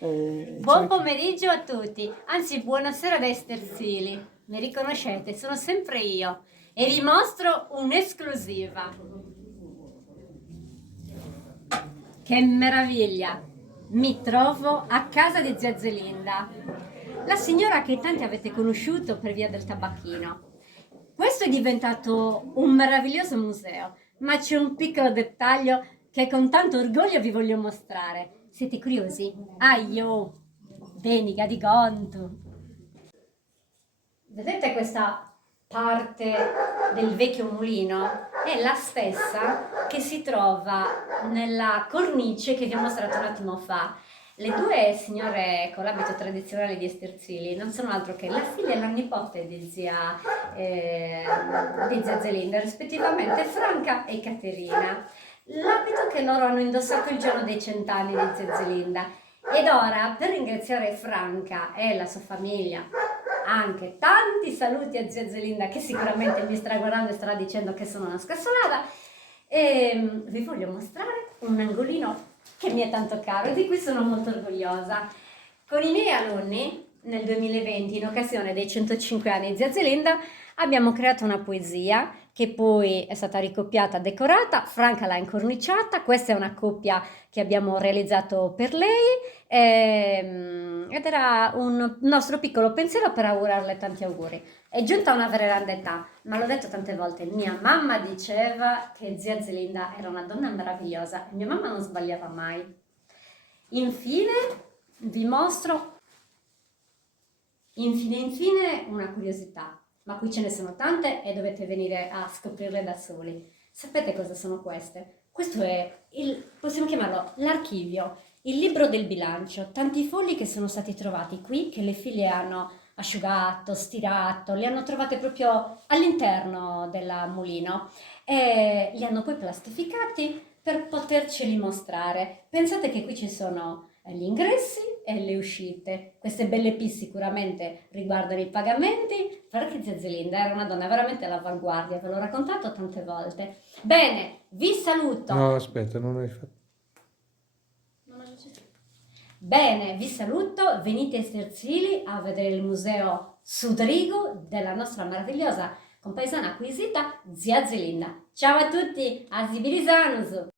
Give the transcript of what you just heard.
Buon pomeriggio a tutti, anzi buonasera da Esterzili. Mi riconoscete, sono sempre io e vi mostro un'esclusiva. Che meraviglia! Mi trovo a casa di zia Zelinda, la signora che tanti avete conosciuto per via del tabacchino. Questo è diventato un meraviglioso museo, ma c'è un piccolo dettaglio che con tanto orgoglio vi voglio mostrare. Siete curiosi? Aio! Veniga di conto! Vedete questa parte del vecchio mulino? È la stessa che si trova nella cornice che vi ho mostrato un attimo fa. Le due signore con l'abito tradizionale di Esterzili non sono altro che la figlia e la nipote di zia Zelinda, rispettivamente Franca e Caterina. L'abito che loro hanno indossato il giorno dei 100 anni di zia Zelinda. Ed ora, per ringraziare Franca e la sua famiglia, anche tanti saluti a zia Zelinda che sicuramente mi starà guardando e starà dicendo che sono una scassolata, e vi voglio mostrare un angolino che mi è tanto caro e di cui sono molto orgogliosa. Con i miei alunni nel 2020, in occasione dei 105 anni di zia Zelinda, abbiamo creato una poesia che poi è stata ricopiata, decorata, Franca l'ha incorniciata. Questa è una coppia che abbiamo realizzato per lei ed era un nostro piccolo pensiero per augurarle tanti auguri. È giunta una grande età, ma l'ho detto tante volte, mia mamma diceva che zia Zelinda era una donna meravigliosa e mia mamma non sbagliava mai. Infine vi mostro infine una curiosità, ma qui ce ne sono tante e dovete venire a scoprirle da soli. Sapete cosa sono queste? Questo è possiamo chiamarlo l'archivio, il libro del bilancio, tanti fogli che sono stati trovati qui, che le figlie hanno asciugato, stirato, li hanno trovate proprio all'interno del mulino e li hanno poi plastificati per poterceli mostrare. Pensate che qui ci sono gli ingressi e le uscite. Queste belle P sicuramente riguardano i pagamenti, perché zia Zelinda era una donna veramente all'avanguardia, ve l'ho raccontato tante volte. Bene, vi saluto. No, aspetta, non hai fatto. Bene, vi saluto, venite a Esterzili a vedere il museo Sudrigo della nostra meravigliosa compaesana acquisita zia Zelinda. Ciao a tutti, a Zibilisanus!